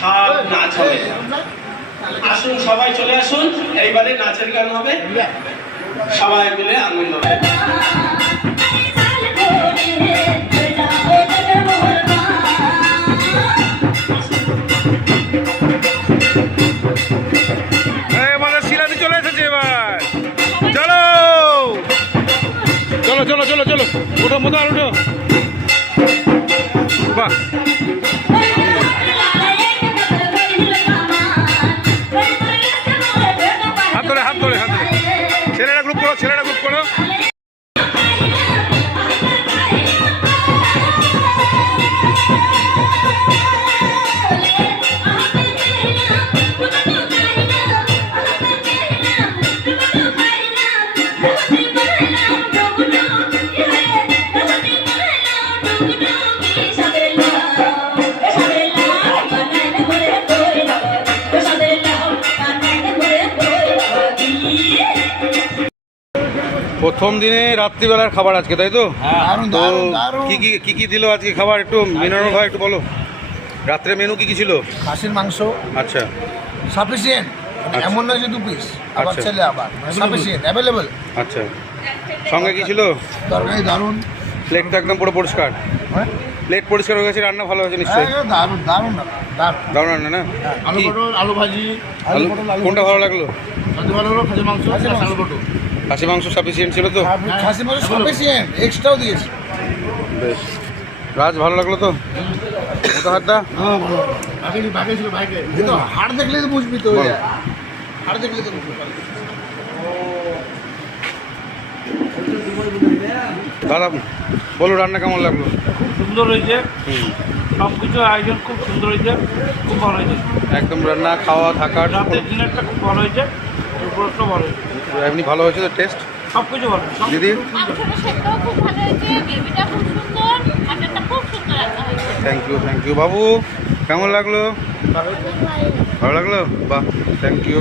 সব নাচ হবে। আসুন সবাই চলে আসুন, এইবারে নাচের গান হবে, সবাই মিলে আঙুল হবে। শিলাদি চলে এসেছে এবার, চলো চলো চলো চলো চলো, ওঠো মতো আর ওঠো। বাহ, হাত ধরে হাত ধরে হাত ধরে, ছেলেরা গ্রুপ করো, ছেলেরা গ্রুপ করো। প্রথম দিনে রাত্রিবেলার খাবার আজকে, তাই তো? তো কি কি দিল আজকে খাবার, একটু মিনারুল ভাই একটু বলো। রাত্রে মেনু কি কি ছিল? খাসির মাংস। আচ্ছা, সাফিসিয়েন্ট, এমন নয় যে 2 পিস, আবার ছেলে আবার সাফিসিয়েন্ট অ্যাভেলেবল। আচ্ছা, সঙ্গে কি ছিল? তরকারি দারুন, প্লেটটা একদম পুরো পরিষ্কার। হ্যাঁ প্লেট পরিষ্কার হয়ে গেছে, রান্না ভালো হয়েছে নিশ্চয়ই? দারুন দারুন দারুণ রান্না না? আলু পটল, আলু ভাজি, আলু পটল। কোনটা ভালো লাগলো? ভালো হলো খাসির মাংস, আলু পটল। খাসি মাংস সাফিসিয়েন্ট ছিল তো? খাসির মাংস সাফিসিয়েন্ট, এক্সট্রাও দিয়েছি। বেশ, রাজ ভালো লাগলো তো? মোটা হাতটা বাকি ছিল বাইকে, কিন্তু হাড় দেখলে তো বুঝবি তো, হাড় দেখলে তো বুঝবি। দাদা বলো, রান্না কেমন লাগলো? সুন্দর হয়েছে, সব কিছু আয়োজন খুব সুন্দর হয়েছে, খুব ভালো হয়েছে। একদম রান্না খাওয়া থাকার রাতের ডিনারটা খুব ভালো হয়েছে, দুপুরটা ভালো হয়েছে, এমনি ভালো হয়েছে তো টেস্ট? সব কিছু ভালো। দিদি খুব ভালো হয়েছে, গ্রেভিটা খুব সুন্দর, মাটনটা খুব সুন্দর রান্না হয়েছে। Thank you. বাবু কেমন লাগলো? ভালো লাগলো? বাহ, থ্যাংক ইউ।